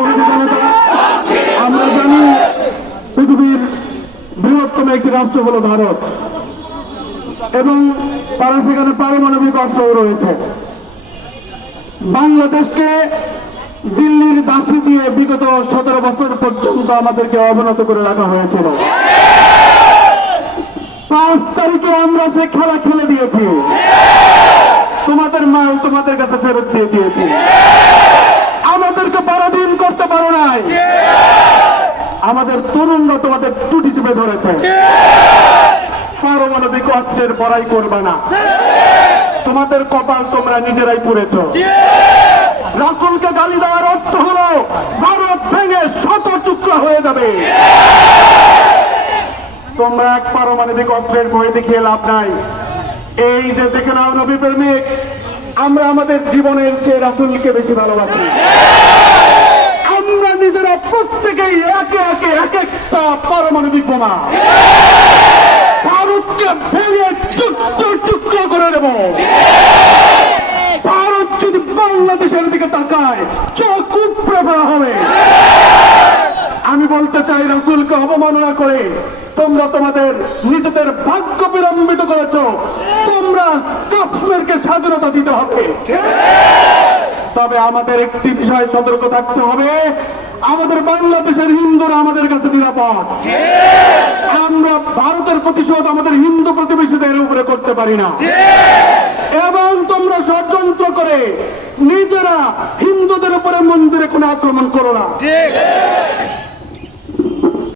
সংগ্রামী জনতা, আমরা জানি পৃথিবীর বৃহত্তম একটি রাষ্ট্র হলো ভারত এবং তারা সেখানে পারমাণবিক অস্ত্র রয়েছে। বাংলাদেশকে দিল্লির দাসী দিয়ে বিগত 17 বছর পর্যন্ত আমাদেরকে অবনত করে রাখা হয়েছিল। 5 তারিখে আমরা সে খেলা খেলে দিয়েছি, তোমাদের মাল তোমাদের কাছে ফেরত দিয়ে দিয়েছি। আমাদেরকে পরাধীন করতে পারো নাই, আমাদের তরুণরা তোমাদের টুটি চেপে ধরেছে। পারমাণবিক অস্ত্রের বড়াই করবে না, তোমাদের কপাল তোমরা নিজেরাই পুড়েছ। রাসূলকে গালি দেওয়ার অর্থ হলো ভারত ভেঙে শত টুকরা হয়ে যাবে। তোমরা এক পারমাণবিক অস্ত্রের ভয় দেখিয়ে লাভ নাই। এই যে দেখে নাও নবী প্রেমিক, আমরা আমাদের জীবনের চেয়ে রাসূলকে বেশি ভালোবাসি। আমরা নিজেরা প্রত্যেকেই একে একে এক একটা পারমাণবিক বোমা ভারতকে ভেঙে টুকরো করে দেব। ভারত যদি বাংলাদেশের দিকে তাকায় চোখ উপড়ে ফেলা হবে। আমি বলতে চাই, রাসূলকে অবমাননা করে তোমরা তোমাদের নিজেদের ভাগ্য বিলম্বিত করেছ। তোমরা কাশ্মীরকে স্বাধীনতা দিতে হবে, তবে আমাদের একটি বিষয় সতর্ক থাকতে হবে, আমাদের বাংলাদেশের হিন্দুরা আমাদের কাছে নিরাপদ। আমরা ভারতের প্রতিশোধ আমাদের হিন্দু প্রতিবেশীদের উপরে করতে পারি না। এবং তোমরা ষড়যন্ত্র করে নিজেরা হিন্দুদের উপরে মন্দিরে কোনো আক্রমণ করো না।